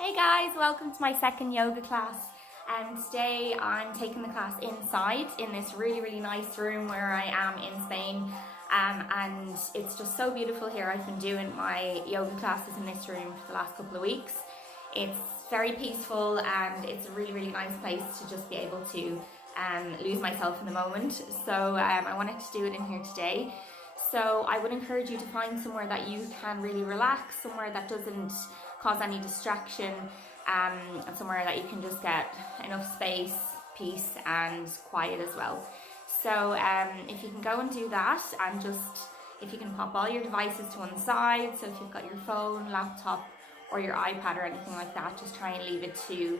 Hey guys, welcome to my second yoga class. And today I'm taking the class inside in this really nice room where I am in Spain. And it's just so beautiful here. I've been doing my yoga classes in this room for the last couple of weeks. It's very peaceful and it's a really nice place to just be able to lose myself in the moment. So I wanted to do it in here today. So I would encourage you to find somewhere that you can really relax, somewhere that doesn't cause any distraction, and somewhere that you can just get enough space, peace and quiet as well. So if you can go and do that, and just if you can pop all your devices to one side, so if you've got your phone, laptop or your iPad or anything like that, just try and leave it to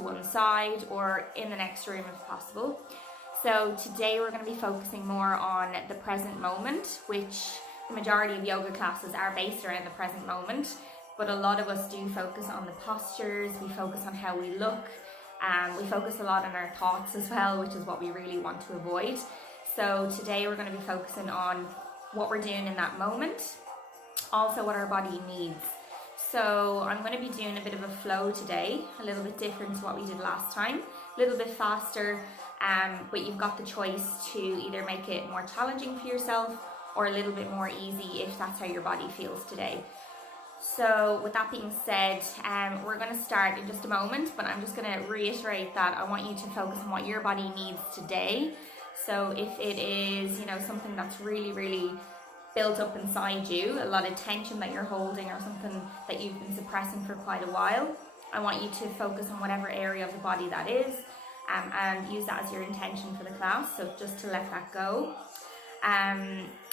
one side or in the next room if possible. So today we're going to be focusing more on the present moment, which the majority of yoga classes are based around the present moment, but a lot of us do focus on the postures, we focus on how we look, we focus a lot on our thoughts as well, which is what we really want to avoid. So today we're going to be focusing on what we're doing in that moment, also what our body needs. So I'm going to be doing a bit of a flow today, a little bit different to what we did last time, a little bit faster, but you've got the choice to either make it more challenging for yourself or a little bit more easy if that's how your body feels today. So with that being said, we're going to start in just a moment, but I'm just going to reiterate that I want you to focus on what your body needs today. So if it is, something that's really built up inside you, a lot of tension that you're holding or something that you've been suppressing for quite a while, I want you to focus on whatever area of the body that is, and use that as your intention for the class, so just to let that go.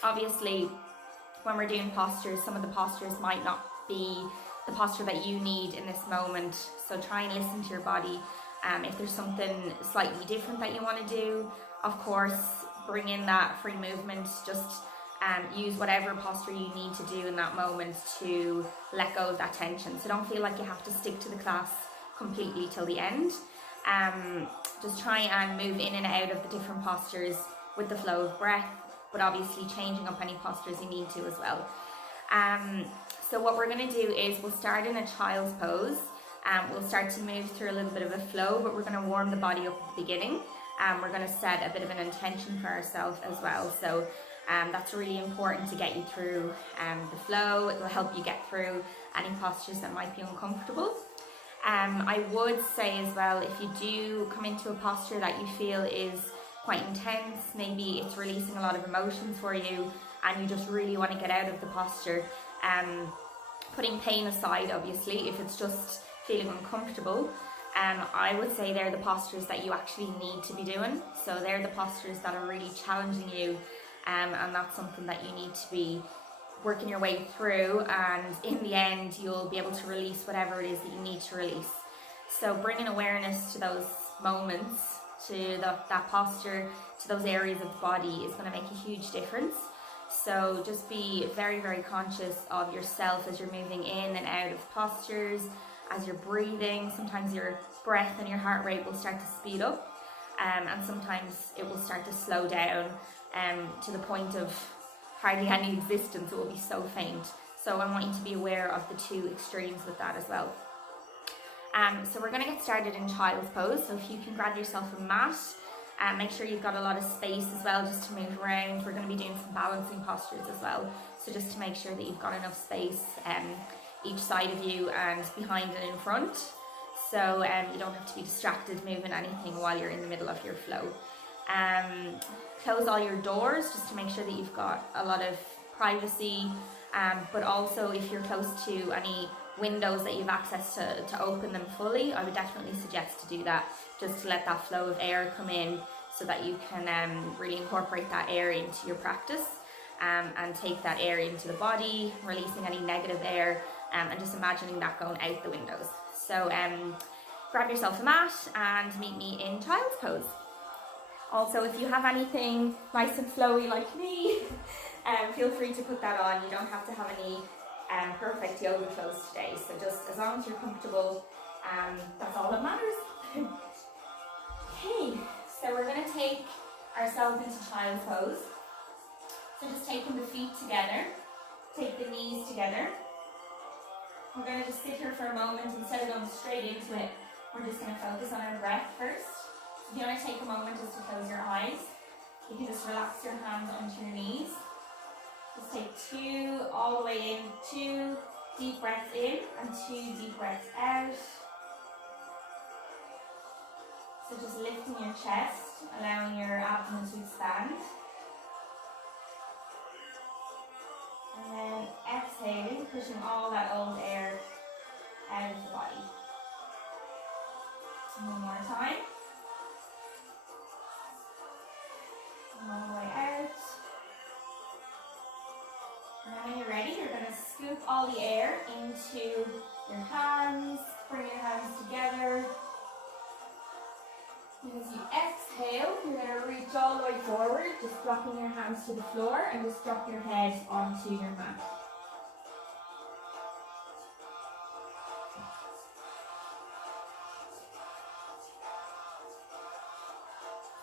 Obviously, when we're doing postures, some of the postures might not be the posture that you need in this moment, so try and listen to your body. If there's something slightly different that you want to do, of course, bring in that free movement, just use whatever posture you need to do in that moment to let go of that tension. So don't feel like you have to stick to the class completely till the end. Just try and move in and out of the different postures with the flow of breath, but obviously changing up any postures you need to as well. So what we're going to do is we'll start in a child's pose. We'll start to move through a little bit of a flow, but we're going to warm the body up at the beginning. We're going to set a bit of an intention for ourselves as well. So that's really important to get you through the flow. It will help you get through any postures that might be uncomfortable. I would say as well, if you do come into a posture that you feel is quite intense, maybe it's releasing a lot of emotions for you and you just really want to get out of the posture, putting pain aside obviously, if it's just feeling uncomfortable, I would say they're the postures that you actually need to be doing. So they're the postures that are really challenging you, and that's something that you need to be working your way through, and in the end you'll be able to release whatever it is that you need to release. So bringing awareness to those moments, to that posture, to those areas of the body is going to make a huge difference. So just be very conscious of yourself as you're moving in and out of postures, as you're breathing. Sometimes your breath and your heart rate will start to speed up, and sometimes it will start to slow down to the point of hardly any existence. It will be so faint. So I want you to be aware of the two extremes with that as well. So we're going to get started in child's pose. So if you can grab yourself a mat, make sure you've got a lot of space as well just to move around. We're going to be doing some balancing postures as well, so just to make sure that you've got enough space each side of you and behind and in front, so you don't have to be distracted moving anything while you're in the middle of your flow. Close all your doors just to make sure that you've got a lot of privacy, but also if you're close to any windows that you've access to open them fully, I would definitely suggest to do that, just to let that flow of air come in so that you can really incorporate that air into your practice, and take that air into the body, releasing any negative air, and just imagining that going out the windows. So grab yourself a mat and meet me in child's pose. Also, if you have anything nice and flowy like me, feel free to put that on. You don't have to have any perfect yoga clothes today, so just as long as you're comfortable, that's all that matters. Okay, so we're going to take ourselves into child's pose. So just taking the feet together, take the knees together, We're going to just sit here for a moment. Instead of going straight into it, we're just going to focus on our breath first. So if you want to take a moment just to close your eyes, you can just relax your hands onto your knees. Just take 2 all the way in, 2 deep breaths in and 2 deep breaths out. So just lifting your chest, allowing your abdomen to expand. And then exhaling, pushing all that old air out of the body. One more time. And all the way out. And then when you're ready, you're going to scoop all the air into your hands. Bring your hands together. And as you exhale, you're going to reach all the way forward, just dropping your hands to the floor and just drop your head onto your mat.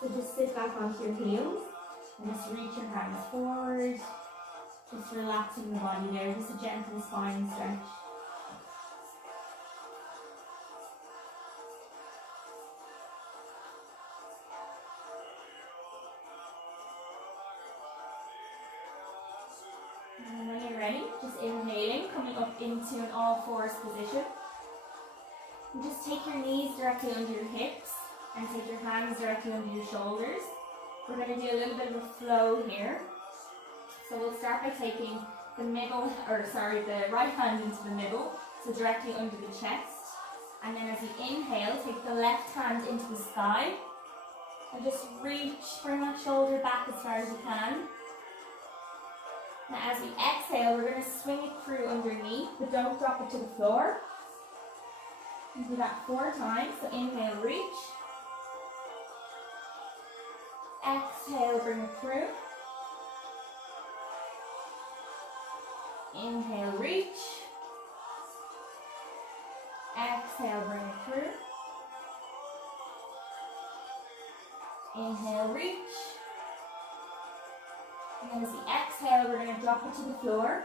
So just sit back onto your heels and just reach your hands forward, just relaxing the body there, just a gentle spine stretch. And when you're ready, just inhaling, coming up into an all-fours position. And just take your knees directly under your hips and take your hands directly under your shoulders. We're going to do a little bit of a flow here. So we'll start by taking the right hand into the middle, so directly under the chest. And then as you inhale, take the left hand into the sky and just reach, bring that shoulder back as far as you can. Now as we exhale, we're going to swing it through underneath, but don't drop it to the floor. And do that 4 times. So inhale, reach. Exhale, bring it through. Inhale, reach. Exhale, bring it through. Inhale, reach. And then as we exhale, we're going to drop it to the floor.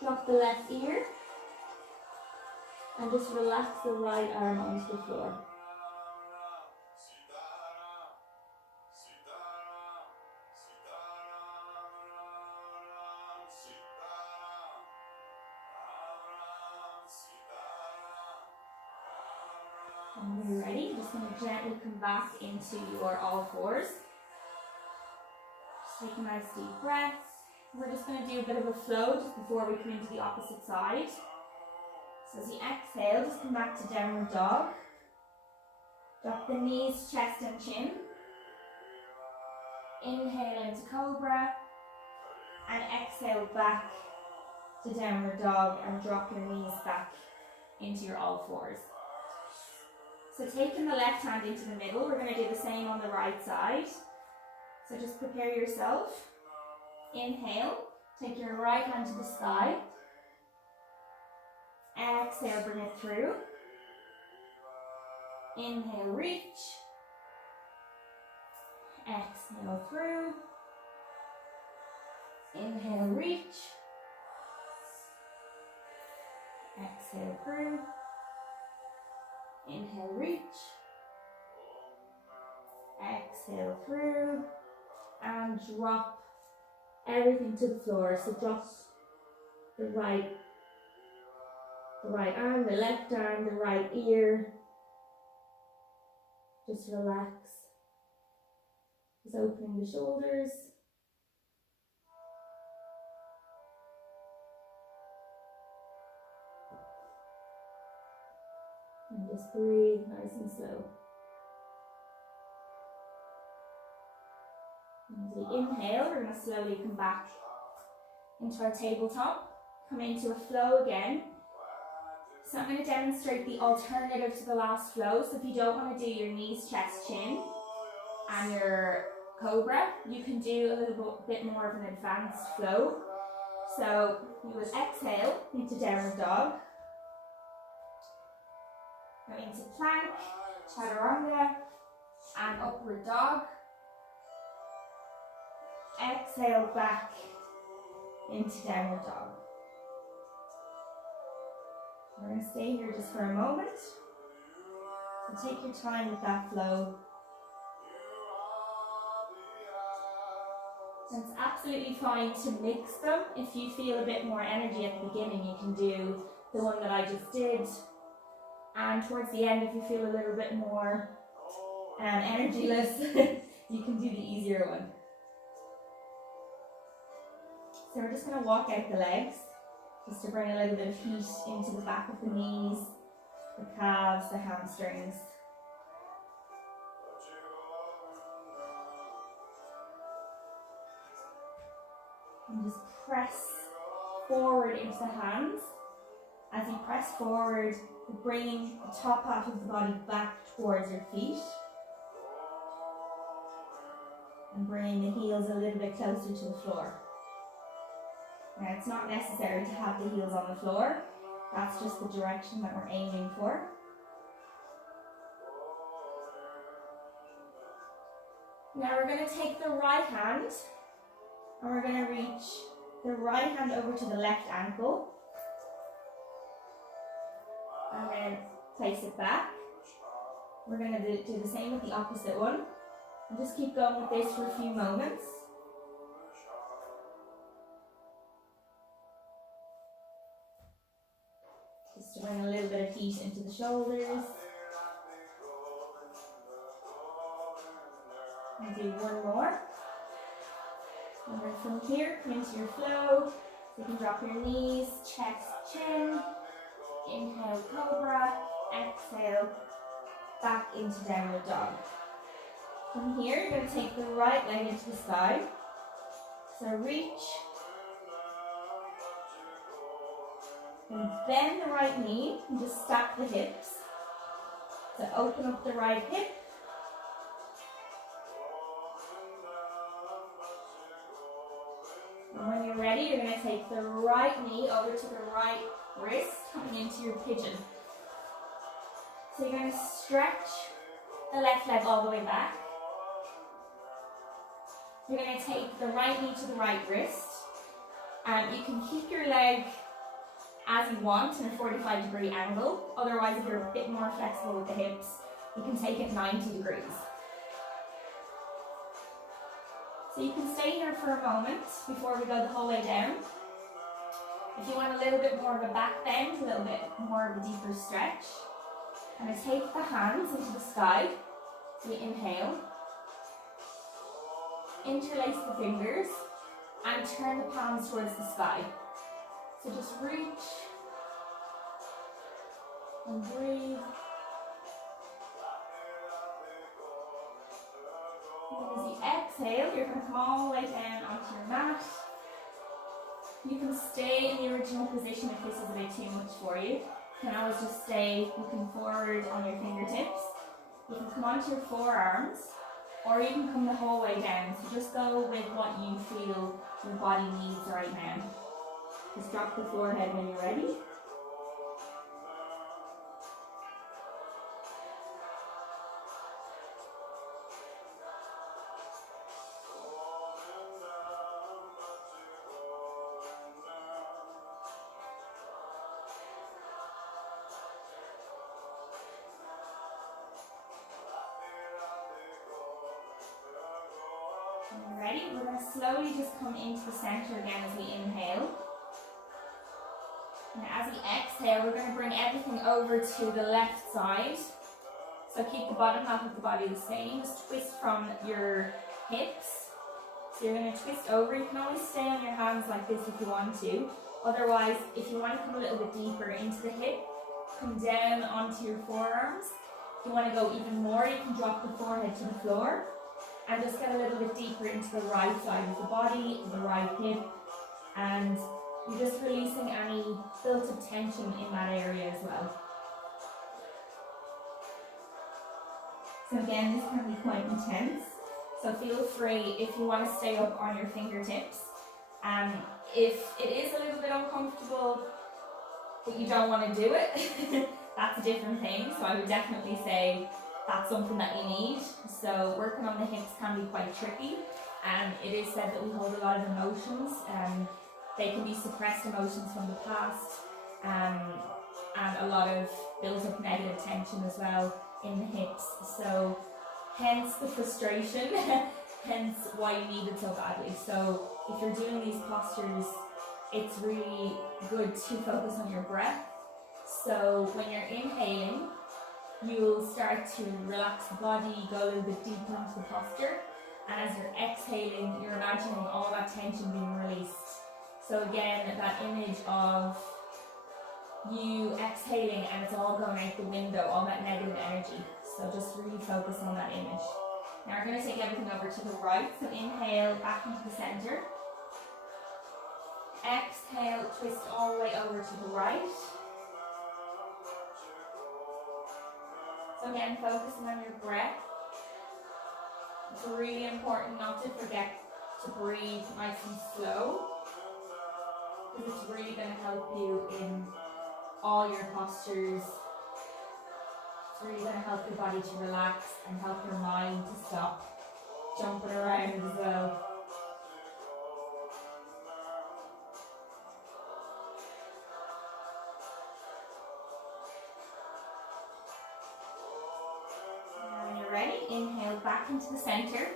Drop the left ear. And just relax the right arm onto the floor. And when you're ready, you're just going to gently come back into your all-fours. Just take a nice deep breath. We're just going to do a bit of a flow just before we come into the opposite side. So as you exhale, just come back to downward dog. Drop the knees, chest and chin. Inhale into cobra. And exhale back to downward dog and drop your knees back into your all-fours. So taking the left hand into the middle, we're going to do the same on the right side. So just prepare yourself. Inhale, take your right hand to the sky. Exhale, bring it through. Inhale, reach. Exhale, through. Inhale, reach. Exhale, through. Inhale, reach. Exhale, through. And drop everything to the floor. So drop the right arm, the left arm, the right ear. Just relax. Just opening the shoulders. And just breathe nice and slow. And as we inhale, we're going to slowly come back into our tabletop. Come into a flow again. So I'm going to demonstrate the alternative to the last flow. So if you don't want to do your knees, chest, chin and your cobra, you can do a little bit more of an advanced flow. So you would exhale into downward dog. Go into plank, chaturanga and upward dog. Exhale back into downward dog. We're going to stay here just for a moment. So take your time with that flow. And it's absolutely fine to mix them. If you feel a bit more energy at the beginning, you can do the one that I just did. And towards the end, if you feel a little bit more energyless, you can do the easier one. So we're just going to walk out the legs, just to bring a little bit of heat into the back of the knees, the calves, the hamstrings. And just press forward into the hands. As you press forward, you're bringing the top half of the body back towards your feet. And bringing the heels a little bit closer to the floor. Now, it's not necessary to have the heels on the floor. That's just the direction that we're aiming for. Now we're going to take the right hand and we're going to reach the right hand over to the left ankle. And then place it back. We're going to do the same with the opposite one. And just keep going with this for a few moments. Just to bring a little bit of heat into the shoulders. And do one more. And then from here, come into your flow. So you can drop your knees, chest, chin. Inhale, cobra. Exhale, back into downward dog. From here, you're going to take the right leg into the sky. So reach. And bend the right knee and just stack the hips. So open up the right hip. And when you're ready, you're going to take the right knee over to the right wrist, coming into your pigeon. So you're going to stretch the left leg all the way back. You're going to take the right knee to the right wrist. And you can keep your leg as you want in a 45-degree angle. Otherwise, if you're a bit more flexible with the hips, you can take it 90 degrees. So you can stay here for a moment before we go the whole way down. If you want a little bit more of a back bend, a little bit more of a deeper stretch, and I take the hands into the sky. So we inhale, interlace the fingers, and turn the palms towards the sky. So just reach and breathe. And as you exhale, you're going to come all the way down onto your mat. You can stay in the original position if this is a bit too much for you. You can always just stay looking forward on your fingertips. You can come onto your forearms, or you can come the whole way down. So just go with what you feel your body needs right now. Just drop the forehead when you're ready. When you're ready, we're going to slowly just come into the center again as we inhale. And as we exhale, we're going to bring everything over to the left side. So keep the bottom half of the body the same. Just twist from your hips. So you're going to twist over. You can always stay on your hands like this if you want to. Otherwise, if you want to come a little bit deeper into the hip, come down onto your forearms. If you want to go even more, you can drop the forehead to the floor. And just get a little bit deeper into the right side of the body, the right hip. And you're just releasing any built-up tension in that area as well. So again, this can be quite intense. So feel free if you want to stay up on your fingertips. If it is a little bit uncomfortable, but you don't want to do it, that's a different thing. So I would definitely say that's something that you need. So working on the hips can be quite tricky. It is said that we hold a lot of emotions. They can be suppressed emotions from the past. and a lot of built up negative tension as well in the hips. So hence the frustration, hence why you need it so badly. So if you're doing these postures, it's really good to focus on your breath. So when you're inhaling, you'll start to relax the body, go a little bit deeper into the posture, and as you're exhaling, you're imagining all that tension being released. So again, that image of you exhaling and it's all going out the window, all that negative energy. So just really focus on that image. Now we're going to take everything over to the right. So inhale back into the center. Exhale, twist all the way over to the right. So again, focusing on your breath. It's really important not to forget to breathe nice and slow, because it's really going to help you in all your postures. It's really going to help your body to relax and help your mind to stop jumping around as well. Now when you're ready, inhale back into the center.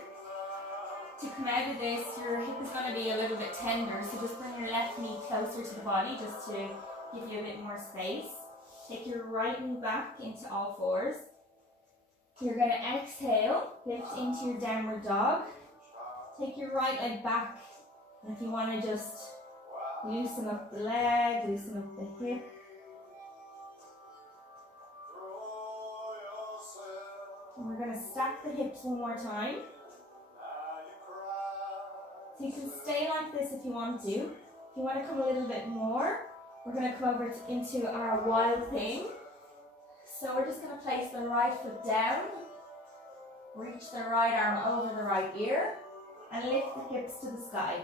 To come out of this, your hip is going to be a little bit tender, so just bring your left knee closer to the body just to give you a bit more space. Take your right knee back into all fours. You're going to exhale, lift into your downward dog. Take your right leg back, and if you want to just loosen up the leg, loosen up the hip. And we're going to stack the hips one more time. So you can stay like this if you want to. If you want to come a little bit more, we're going to come over into our wild thing. So we're just going to place the right foot down, reach the right arm over the right ear, and lift the hips to the sky.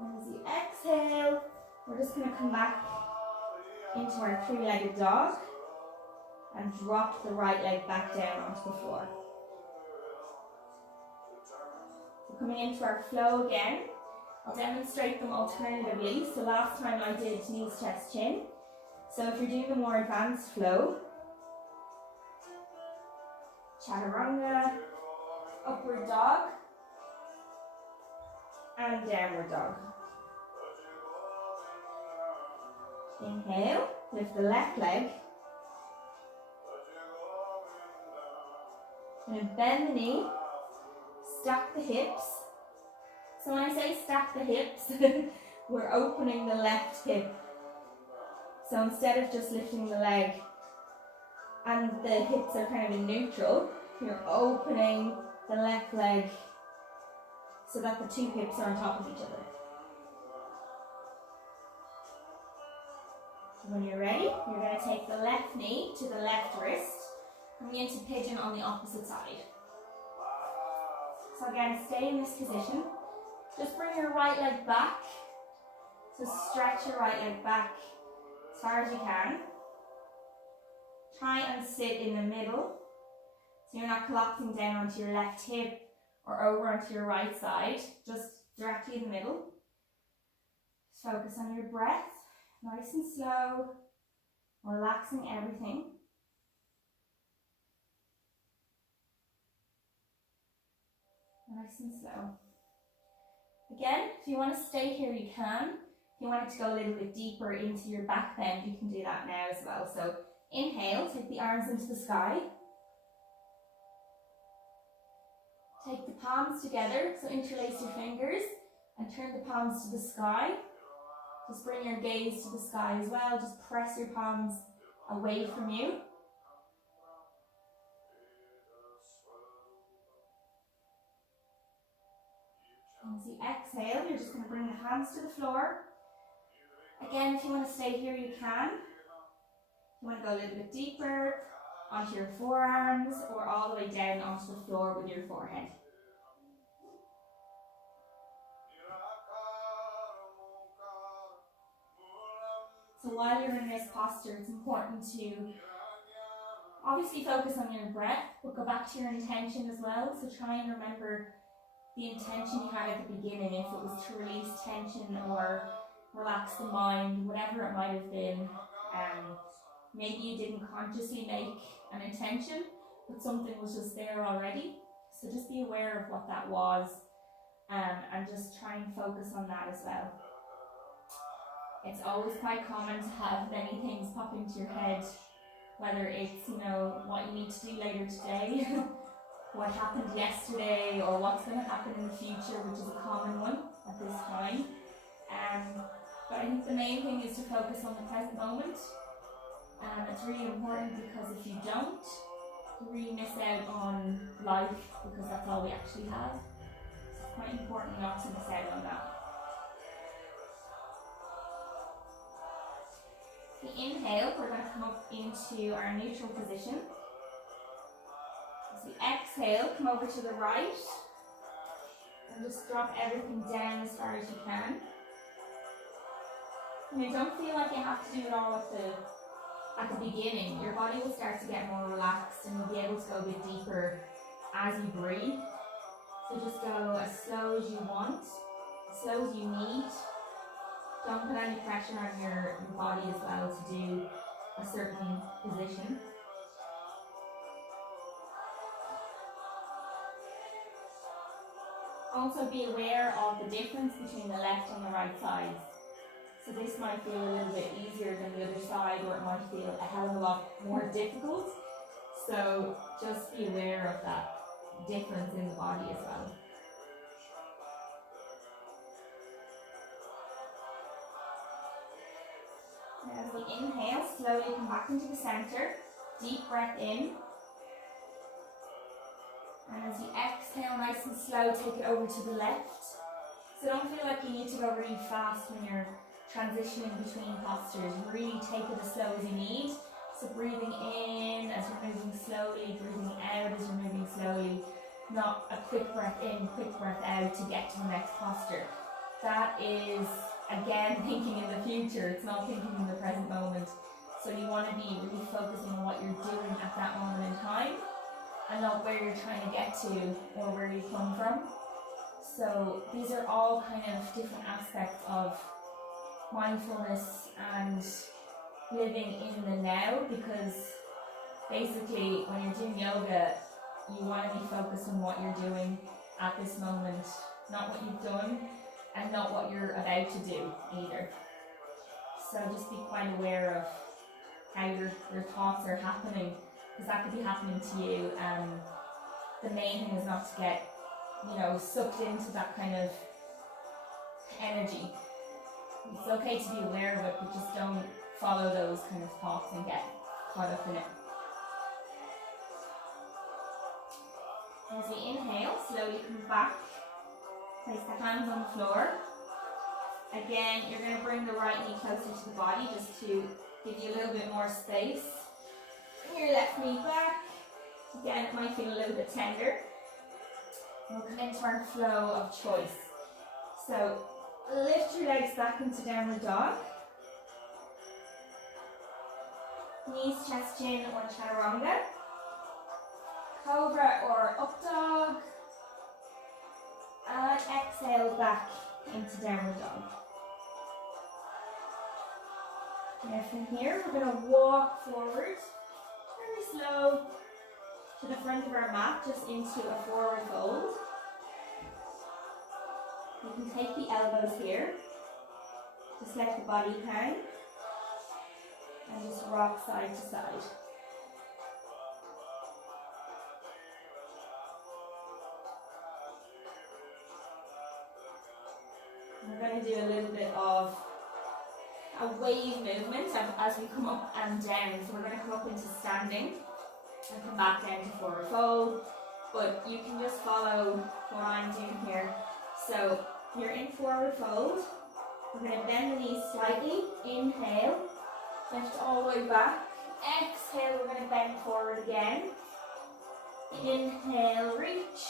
And as you exhale, we're just going to come back into our three-legged dog and drop the right leg back down onto the floor. So coming into our flow again, I'll demonstrate them alternatively. So last time I did knees, chest, chin. So if you're doing the more advanced flow, chaturanga, upward dog, and downward dog. Inhale, lift the left leg. And bend the knee, stack the hips. So when I say stack the hips, we're opening the left hip. So instead of just lifting the leg and the hips are kind of in neutral, you're opening the left leg so that the two hips are on top of each other. When you're ready, you're going to take the left knee to the left wrist, coming into pigeon on the opposite side. So again, stay in this position. Just bring your right leg back. So stretch your right leg back as far as you can. Try and sit in the middle, so you're not collapsing down onto your left hip or over onto your right side, just directly in the middle. Just focus on your breath, nice and slow, relaxing everything. Nice and slow. Again, if you want to stay here, you can. If you want it to go a little bit deeper into your back bend, you can do that now as well. So inhale, take the arms into the sky. Take the palms together, so interlace your fingers and turn the palms to the sky. Just bring your gaze to the sky as well. Just press your palms away from you. As you exhale, you're just going to bring the hands to the floor. Again, if you want to stay here, you can. If you want to go a little bit deeper, onto your forearms, or all the way down onto the floor with your forehead. So while you're in this posture, it's important to obviously focus on your breath, but go back to your intention as well. So try and remember the intention you had at the beginning, if it was to release tension or relax the mind, whatever it might have been. Maybe you didn't consciously make an intention, but something was just there already. So just be aware of what that was, and just try and focus on that as well. It's always quite common to have many things pop into your head, whether it's, you know, what you need to do later today, what happened yesterday, or what's going to happen in the future, which is a common one at this time. But I think the main thing is to focus on the present moment. It's really important, because if you don't, you really miss out on life, because that's all we actually have. So it's quite important not to miss out on that. The inhale, we're going to come up into our neutral position. As we exhale, come over to the right and just drop everything down as far as you can. And you don't feel like you have to do it all at the beginning. Your body will start to get more relaxed, and you'll be able to go a bit deeper as you breathe. So just go as slow as you want, as slow as you need. Don't put any pressure on your body as well to do a certain position. Also be aware of the difference between the left and the right sides. So this might feel a little bit easier than the other side, or it might feel a hell of a lot more difficult. So just be aware of that difference in the body as well. As we inhale, slowly come back into the center. Deep breath in. And as you exhale, nice and slow, take it over to the left. So don't feel like you need to go really fast when you're transitioning between postures. Really take it as slow as you need. So breathing in as you're moving slowly, breathing out as you're moving slowly. Not a quick breath in, quick breath out to get to the next posture. That is, again, thinking in the future. It's not thinking in the present moment. So you want to be really focusing on what you're doing at that moment in time, and not where you're trying to get to or where you come from. So these are all kind of different aspects of mindfulness and living in the now, because basically when you're doing yoga, you want to be focused on what you're doing at this moment, not what you've done and not what you're about to do either. So just be quite aware of how your thoughts are happening, because that could be happening to you. The main thing is not to get, sucked into that kind of energy. It's okay to be aware of it, but just don't follow those kind of thoughts and get caught up in it. As we inhale, slowly come back. Place the hands on the floor. Again, you're going to bring the right knee closer to the body, just to give you a little bit more space. Bring your left knee back. Again, it might feel a little bit tender. We'll come into our flow of choice. So lift your legs back into downward dog. Knees, chest, chin, or chaturanga. Cobra or up dog. And exhale back into downward dog. Now from here, we're going to walk forward, very slow, to the front of our mat, just into a forward fold. You can take the elbows here, just let the body hang, and just rock side to side. We're going to do a little bit of a wave movement as we come up and down. So we're going to come up into standing and come back down to forward fold, but you can just follow what I'm doing here. So you're in forward fold. We're going to bend the knees slightly. Inhale, lift all the way back. Exhale, we're going to bend forward again. Inhale, reach.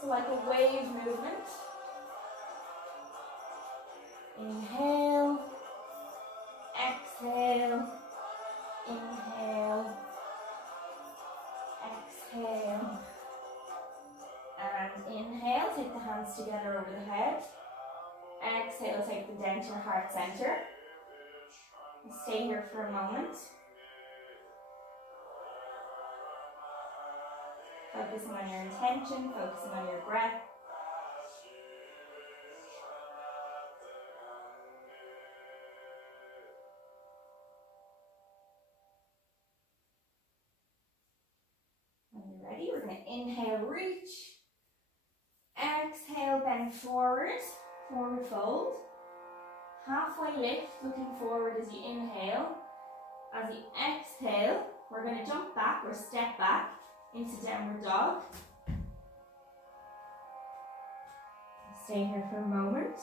So like a wave movement. Inhale, exhale, inhale, exhale, and inhale. Take the hands together over the head. Exhale, take them down to your heart center. Stay here for a moment. Focusing on your intention, focusing on your breath. When you're ready, we're going to inhale, reach. Exhale, bend forward, forward fold. Halfway lift, looking forward as you inhale. As you exhale, we're going to jump back or step back into downward dog. Stay here for a moment.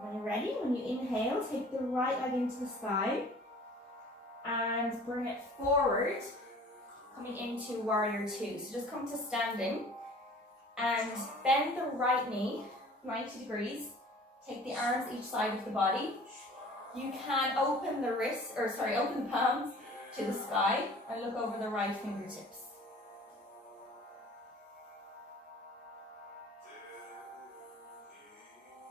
When you're ready, when you inhale, take the right leg into the sky and bring it forward, coming into warrior two. So just come to standing and bend the right knee 90 degrees. Take the arms each side of the body. You can open the open the palms to the sky and look over the right fingertips.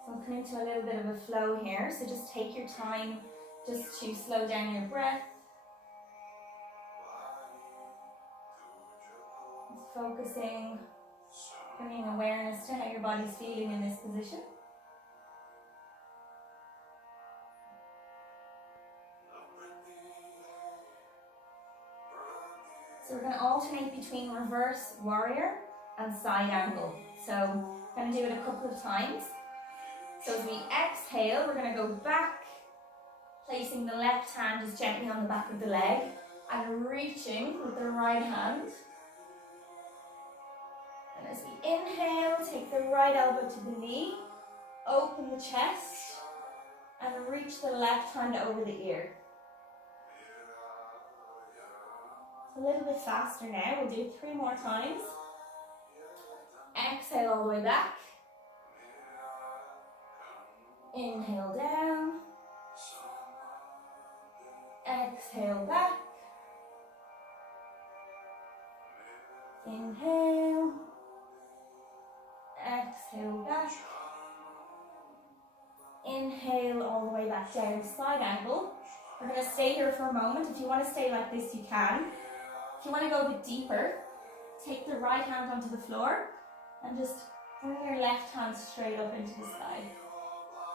So I'll come into a little bit of a flow here, so just take your time just to slow down your breath. Just focusing, bringing awareness to how your body's feeling in this position. So we're going to alternate between reverse warrior and side angle. So I'm going to do it a couple of times. So as we exhale, we're going to go back, placing the left hand just gently on the back of the leg and reaching with the right hand. And as we inhale, take the right elbow to the knee, open the chest and reach the left hand over the ear. A little bit faster now, we'll do 3 more times. Exhale all the way back. Inhale down. Exhale back. Inhale. Exhale back. Inhale all the way back down, side angle. We're going to stay here for a moment. If you want to stay like this, you can. If you want to go a bit deeper, take the right hand onto the floor and just bring your left hand straight up into the sky.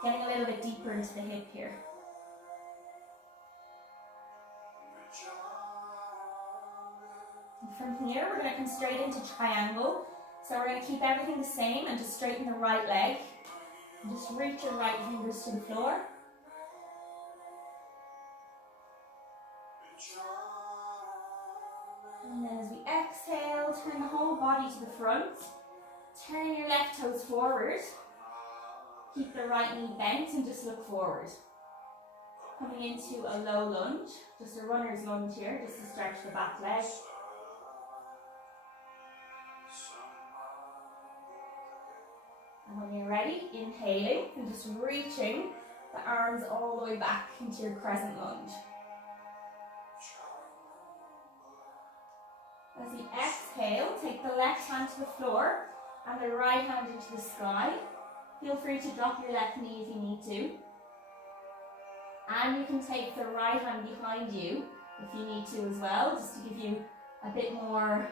Getting a little bit deeper into the hip here. And from here, we're going to come straight into triangle. So we're going to keep everything the same and just straighten the right leg. And just reach your right fingers to the floor. And then as we exhale, turn the whole body to the front. Turn your left toes forward. Keep the right knee bent and just look forward. Coming into a low lunge, just a runner's lunge here, just to stretch the back leg. And when you're ready, inhaling and just reaching the arms all the way back into your crescent lunge. As you exhale, take the left hand to the floor and the right hand into the sky. Feel free to drop your left knee if you need to. And you can take the right hand behind you if you need to as well, just to give you a bit more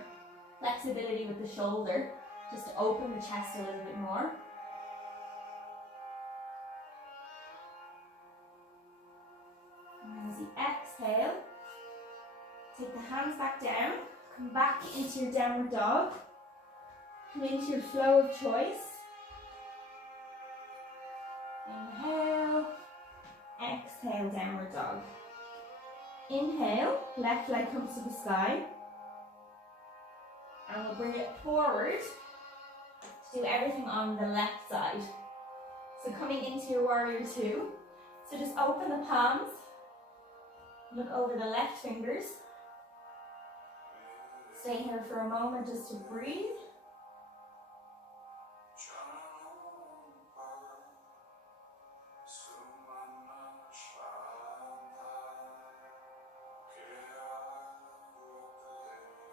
flexibility with the shoulder, just to open the chest a little bit more. And as you exhale, take the hands back down, come back into your downward dog, come into your flow of choice. Inhale, exhale, downward dog. Inhale, left leg comes to the sky. And we'll bring it forward to do everything on the left side. So coming into your warrior two. So just open the palms, look over the left fingers. Stay here for a moment just to breathe.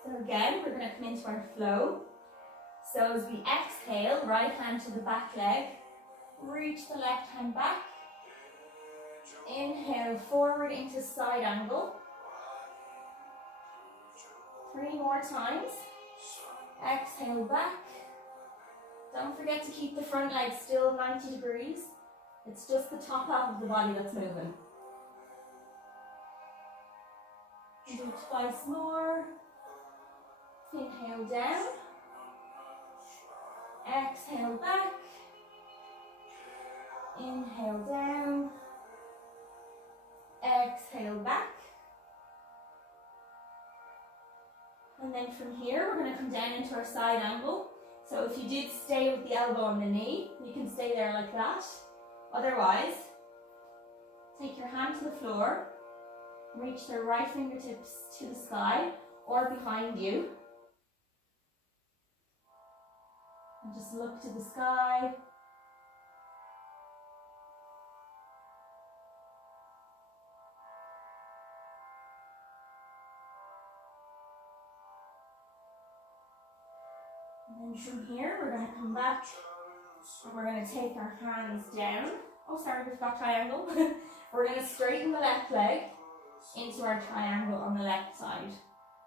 So again, we're going to come into our flow. So as we exhale, right hand to the back leg, reach the left hand back. Inhale forward into side angle. 3 more times. Exhale back. Don't forget to keep the front leg still 90 degrees. It's just the top half of the body that's moving. Do 2 more. Inhale down. Exhale back. Inhale down. Exhale back. And then from here, we're going to come down into our side angle. So if you did stay with the elbow on the knee, you can stay there like that. Otherwise, take your hand to the floor, reach the right fingertips to the sky or behind you. And just look to the sky. And then from here, we're going to come back and we're going to take our hands down. Oh, sorry, we've got triangle. We're going to straighten the left leg into our triangle on the left side.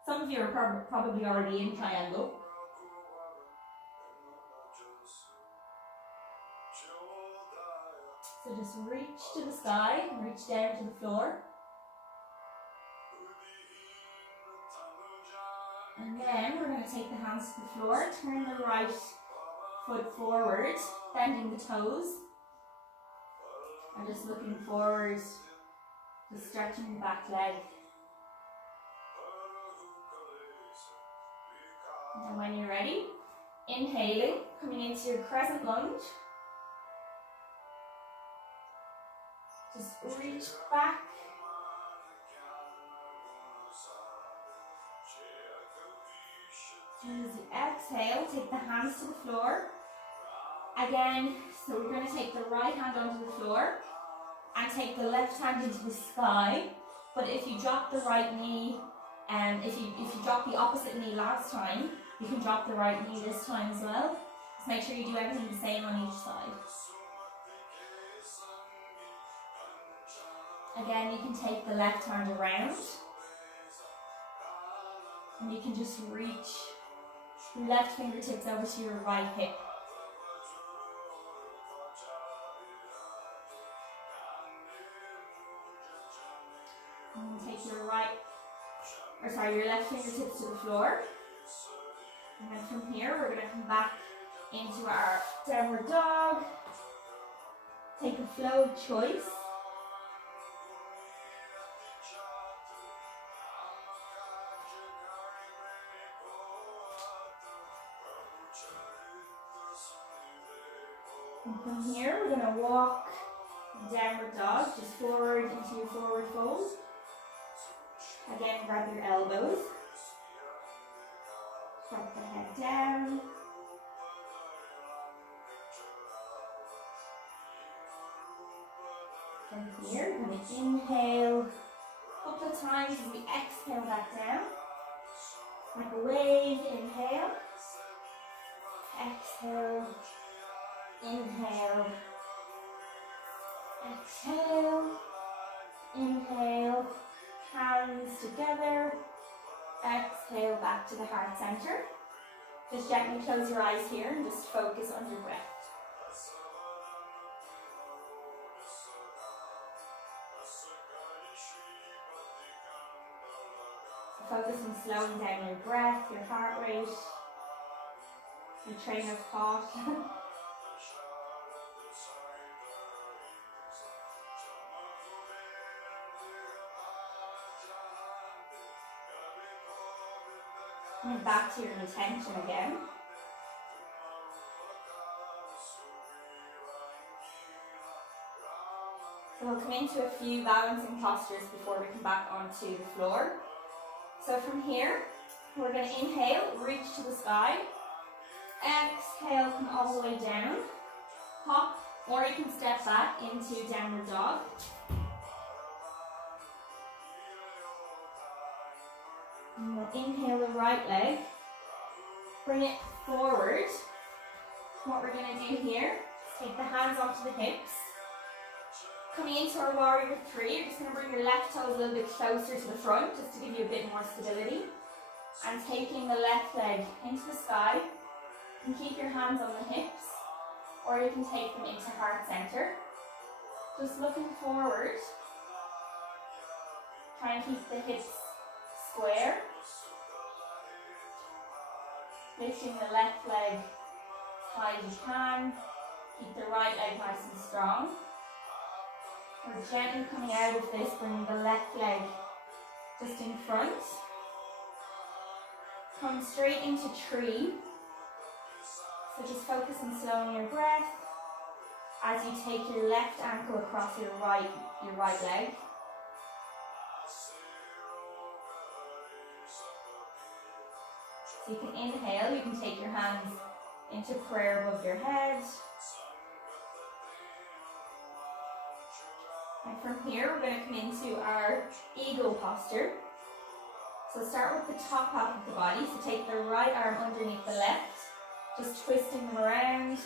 Some of you are probably already in triangle. So just reach to the sky, reach down to the floor. And then we're going to take the hands to the floor, turn the right foot forward, bending the toes. And just looking forward, just stretching the back leg. And then when you're ready, inhaling, coming into your crescent lunge. Just reach back. And as you exhale, take the hands to the floor. Again, so we're going to take the right hand onto the floor and take the left hand into the sky. But if you drop the right knee, if you dropped the opposite knee last time, you can drop the right knee this time as well. Just make sure you do everything the same on each side. Again, you can take the left hand around and you can just reach your left fingertips over to your right hip. And take your left fingertips to the floor. And then from here, we're going to come back into our downward dog. Take a flow of choice. And from here, we're going to walk downward dog, just forward into your forward fold. Again, grab your elbows. Drop the head down. From here, we're going to inhale a couple of times as we exhale back down. Like a wave, inhale. Exhale. Inhale. Exhale. Inhale. Hands together. Exhale back to the heart center. Just gently close your eyes here and just focus on your breath. So focus on slowing down your breath, your heart rate, your train of thought. And back to your intention again. So we'll come into a few balancing postures before we come back onto the floor. So from here, we're going to inhale, reach to the sky. Exhale, come all the way down. Hop, or you can step back into downward dog. And we'll inhale the right leg. Bring it forward. What we're going to do here is take the hands onto the hips. Coming into our warrior three, you're just going to bring your left toes a little bit closer to the front, just to give you a bit more stability. And taking the left leg into the sky. You can keep your hands on the hips, or you can take them into heart center. Just looking forward. Try and keep the hips square. Lifting the left leg as high as you can. Keep the right leg nice and strong. We're gently coming out of this, bringing the left leg just in front. Come straight into tree. So just focus on slowing your breath as you take your left ankle across your right leg. So you can inhale, you can take your hands into prayer above your head. And from here, we're going to come into our eagle posture. So start with the top half of the body. So take the right arm underneath the left, just twisting them around.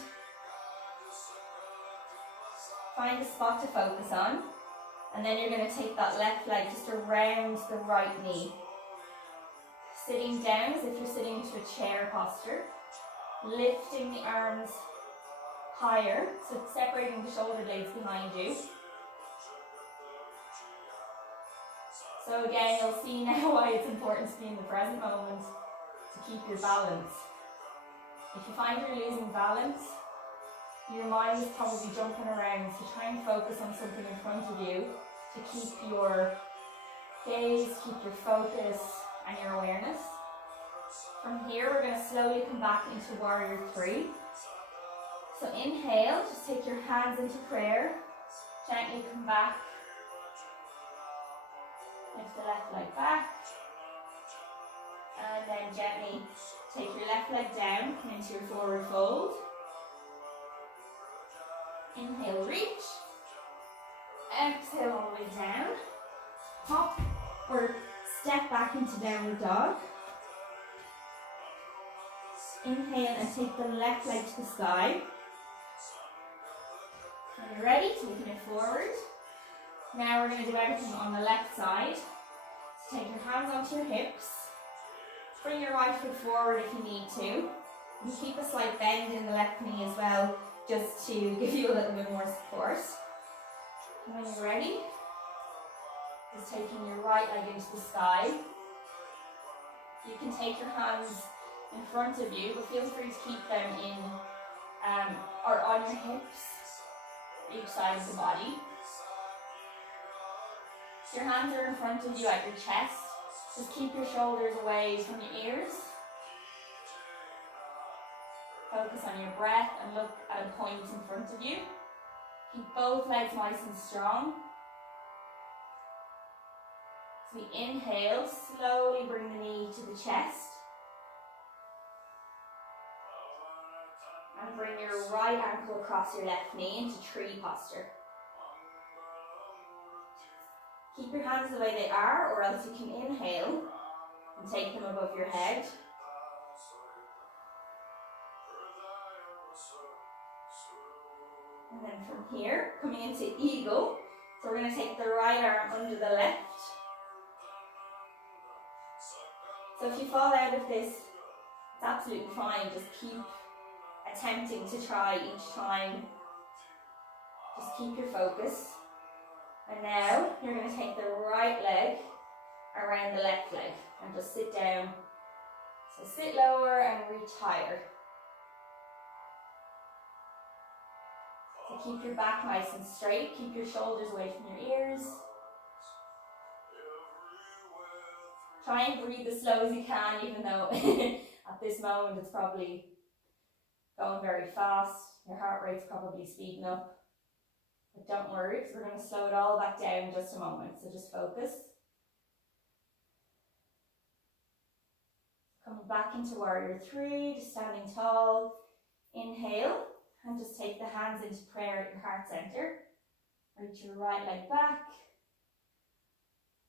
Find a spot to focus on. And then you're going to take that left leg just around the right knee. Sitting down as if you're sitting into a chair posture. Lifting the arms higher, so separating the shoulder blades behind you. So again, you'll see now why it's important to be in the present moment, to keep your balance. If you find you're losing balance, your mind is probably jumping around, so try and focus on something in front of you to keep your gaze, keep your focus and your awareness. From here, we're going to slowly come back into warrior three. So inhale, just take your hands into prayer, gently come back. Lift the left leg back, and then gently take your left leg down, come into your forward fold. Inhale, reach. Exhale all the way down. Hop or step back into downward dog. Inhale and take the left leg to the sky. When you're ready, taking it forward. Now we're going to do everything on the left side. So take your hands onto your hips. Bring your right foot forward if you need to. You keep a slight bend in the left knee as well, just to give you a little bit more support. And when you're ready, just taking your right leg into the sky. You can take your hands in front of you, but feel free to keep them in or on your hips, each side of the body. Your hands are in front of you at your chest. Just keep your shoulders away from your ears. Focus on your breath and look at a point in front of you. Keep both legs nice and strong. So we inhale, slowly bring the knee to the chest. And bring your right ankle across your left knee into tree posture. Keep your hands the way they are, or else you can inhale and take them above your head. And then from here, coming into eagle. So we're going to take the right arm under the left. So if you fall out of this, it's absolutely fine. Just keep attempting to try each time. Just keep your focus. And now you're going to take the right leg around the left leg and just sit down. So sit lower and reach higher. So keep your back nice and straight. Keep your shoulders away from your ears. Try and breathe as slow as you can, even though at this moment it's probably going very fast. Your heart rate's probably speeding up. But don't worry, because we're going to slow it all back down in just a moment. So just focus. Coming back into warrior three, just standing tall. Inhale, and just take the hands into prayer at your heart center. Reach your right leg back.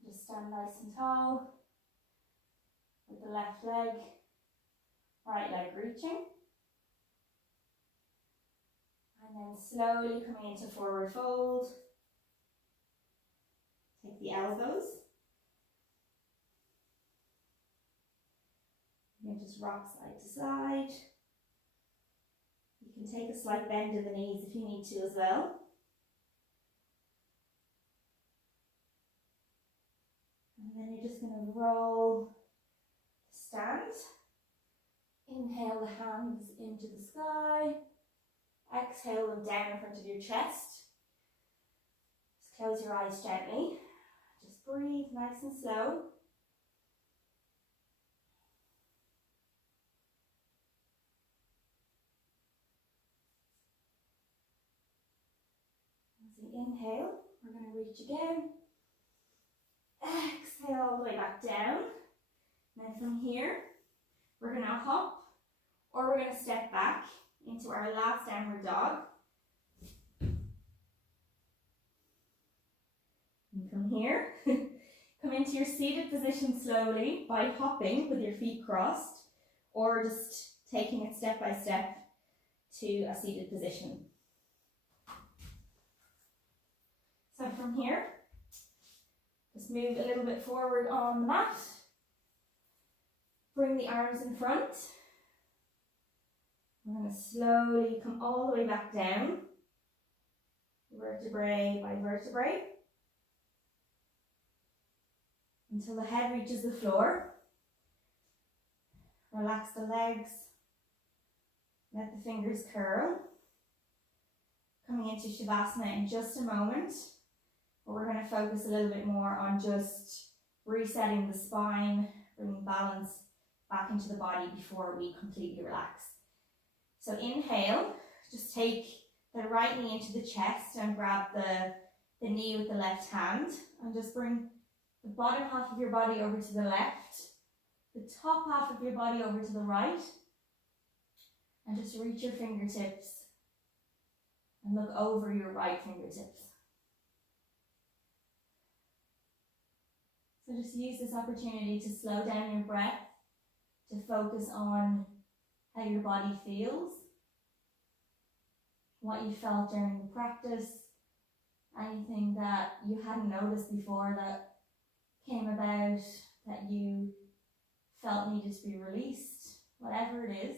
Just stand nice and tall with the left leg. right leg reaching. And then slowly coming into forward fold. Take the elbows. You can just rock side to side. You can take a slight bend in the knees if you need to as well. And then you're just going to roll, stand. Inhale the hands into the sky. Exhale them down in front of your chest. Just close your eyes gently. Just breathe nice and slow. As we inhale, we're going to reach again. Exhale all the way back down. Then from here, we're going to hop or we're going to step back into our last downward dog. And from here, come into your seated position slowly by hopping with your feet crossed or just taking it step by step to a seated position. So from here, just move a little bit forward on the mat. Bring the arms in front. We're going to slowly come all the way back down, vertebrae by vertebrae, until the head reaches the floor. Relax the legs. Let the fingers curl. Coming into Shavasana in just a moment. But we're going to focus a little bit more on just resetting the spine, bringing balance back into the body before we completely relax. So inhale, just take the right knee into the chest and grab the knee with the left hand and just bring the bottom half of your body over to the left, the top half of your body over to the right, and just reach your fingertips and look over your right fingertips. So just use this opportunity to slow down your breath, to focus on how your body feels, what you felt during the practice, anything that you hadn't noticed before that came about that you felt needed to be released, whatever it is.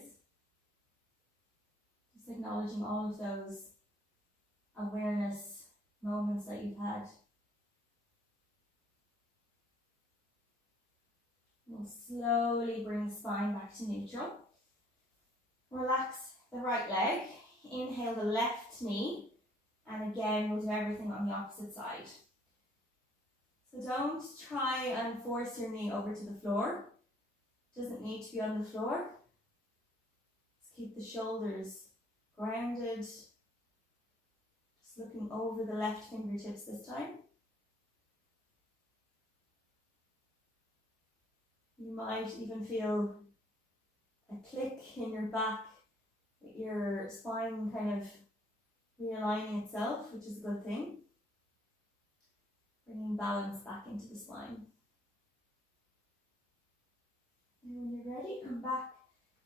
Just acknowledging all of those awareness moments that you've had. We'll slowly bring the spine back to neutral. Relax the right leg. Inhale the left knee. And again, we'll do everything on the opposite side. So don't try and force your knee over to the floor. It doesn't need to be on the floor. Just keep the shoulders grounded. Just looking over the left fingertips this time. You might even feel a click in your back, your spine kind of realigning itself, which is a good thing. Bringing balance back into the spine. And when you're ready, come back.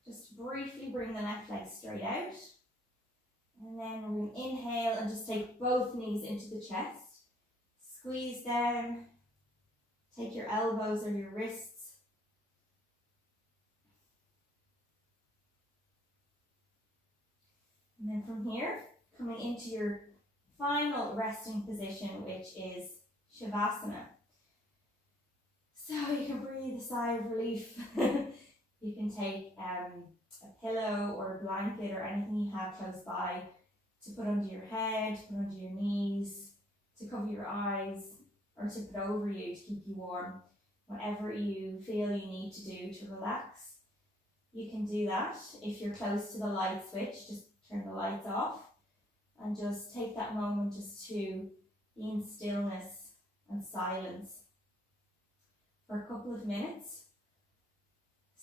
Just briefly bring the left leg straight out. And then we're going to inhale and just take both knees into the chest. Squeeze down. Take your elbows or your wrists. And then from here, coming into your final resting position, which is Shavasana. So you can breathe a sigh of relief. You can take a pillow or a blanket or anything you have close by to put under your head, to put under your knees, to cover your eyes, or to put over you to keep you warm. Whatever you feel you need to do to relax, you can do that. If you're close to the light switch, just turn the lights off and just take that moment just to be in stillness and silence for a couple of minutes.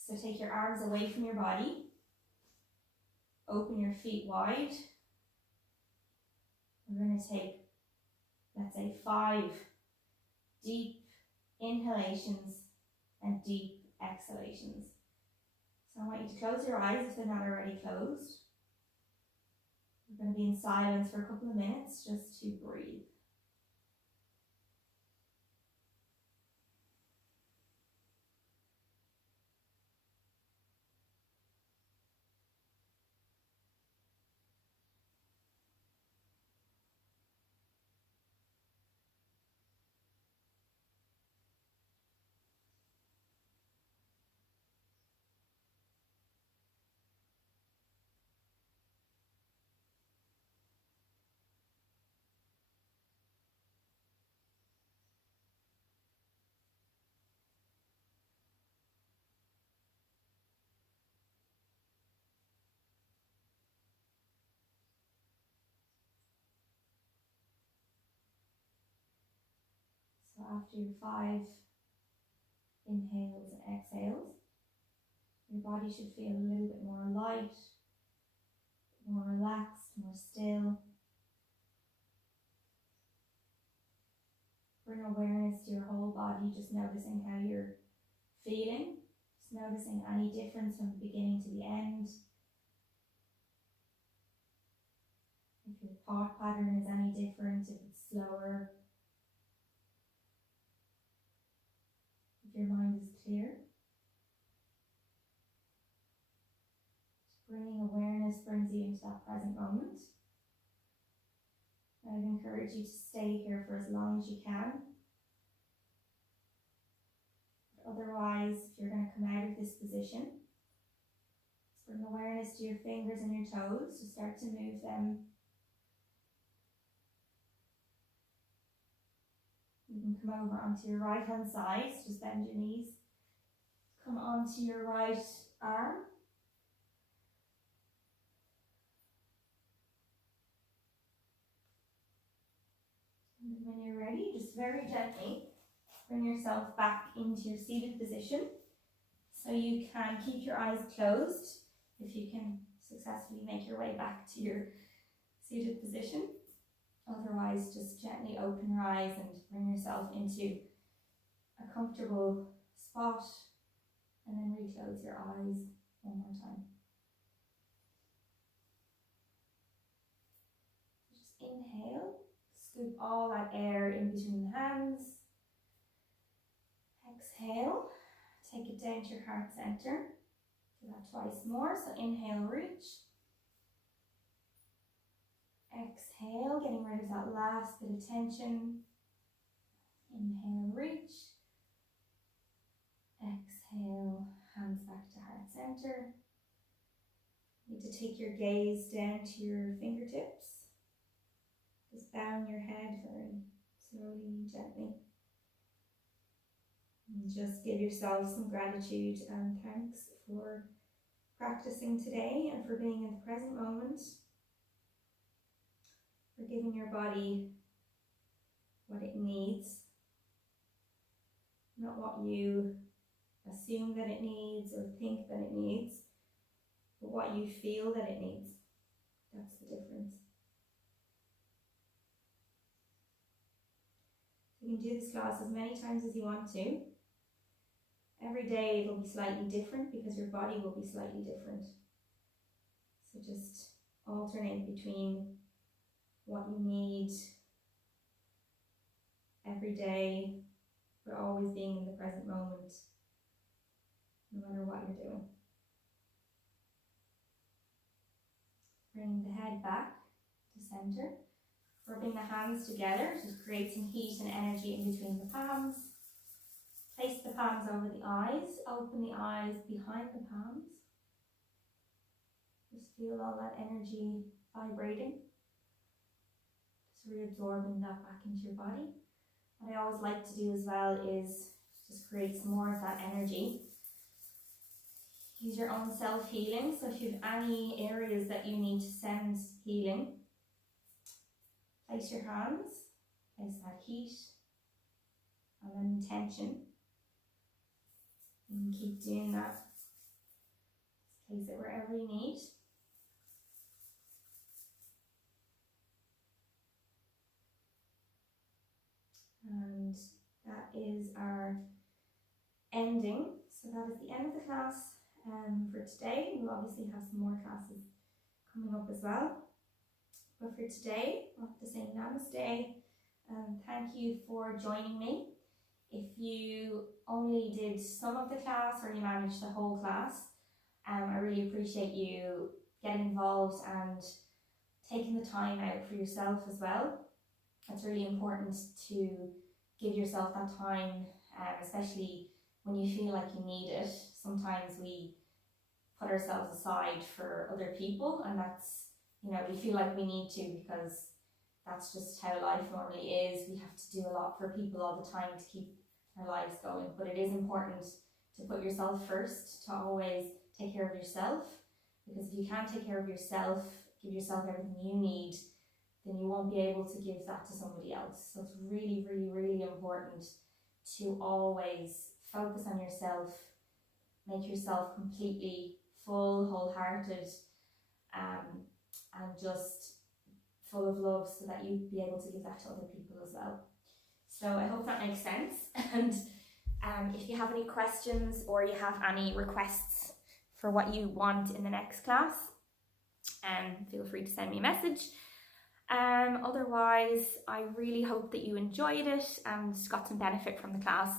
So take your arms away from your body, open your feet wide. We're going to take, let's say, 5 deep inhalations and deep exhalations. So I want you to close your eyes if they're not already closed. We're going to be in silence for a couple of minutes just to breathe. So after your 5 inhales and exhales, your body should feel a little bit more light, more relaxed, more still. Bring awareness to your whole body, just noticing how you're feeling, just noticing any difference from the beginning to the end. If your thought pattern is any different, if it's slower, if your mind is clear. Just bringing awareness brings you into that present moment. I'd encourage you to stay here for as long as you can. But otherwise, if you're going to come out of this position, just bring awareness to your fingers and your toes. So start to move them. You can come over onto your right hand side, so just bend your knees. Come onto your right arm. And when you're ready, just very gently bring yourself back into your seated position. So you can keep your eyes closed if you can successfully make your way back to your seated position. Otherwise, just gently open your eyes and bring yourself into a comfortable spot, and then reclose your eyes one more time. Just inhale, scoop all that air in between the hands. Exhale, take it down to your heart center. Do that twice more. So inhale, reach. Exhale, getting rid of that last bit of tension. Inhale, reach. Exhale, hands back to heart center. You need to take your gaze down to your fingertips. Just bowing your head very slowly, gently. And just give yourself some gratitude and thanks for practicing today and for being in the present moment. For giving your body what it needs, not what you assume that it needs or think that it needs, but what you feel that it needs. That's the difference. You can do this class as many times as you want to. Every day it will be slightly different because your body will be slightly different. So just alternate between what you need every day, but always being in the present moment, no matter what you're doing. Bringing the head back to center, rubbing the hands together to create some heat and energy in between the palms. Place the palms over the eyes, open the eyes behind the palms. Just feel all that energy vibrating. Just reabsorbing that back into your body. What I always like to do as well is just create some more of that energy. Use your own self-healing. So if you have any areas that you need to send healing, place your hands, place that heat and then intention. You can keep doing that. Just place it wherever you need. And that is our ending. So that is the end of the class. for today. We'll obviously have some more classes coming up as well. But for today, I have to say namaste. Thank you for joining me. If you only did some of the class or you managed the whole class, I really appreciate you getting involved and taking the time out for yourself as well. It's really important to give yourself that time, especially when you feel like you need it. Sometimes we put ourselves aside for other people, and that's, you know, we feel like we need to because that's just how life normally is. We have to do a lot for people all the time to keep our lives going, but it is important to put yourself first, to always take care of yourself, because if you can't take care of yourself, give yourself everything you need, then you won't be able to give that to somebody else. So it's really, really, really important to always focus on yourself, make yourself completely full, wholehearted, and just full of love, so that you'd be able to give that to other people as well. So I hope that makes sense. And if you have any questions or you have any requests for what you want in the next class, feel free to send me a message. Otherwise, I really hope that you enjoyed it and got some benefit from the class,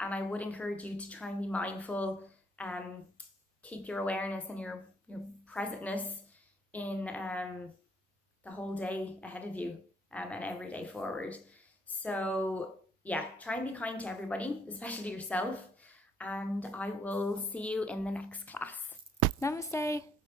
and I would encourage you to try and be mindful, keep your awareness and your presentness in the whole day ahead of you, and every day forward. So yeah, try and be kind to everybody, especially yourself, and I will see you in the next class. Namaste.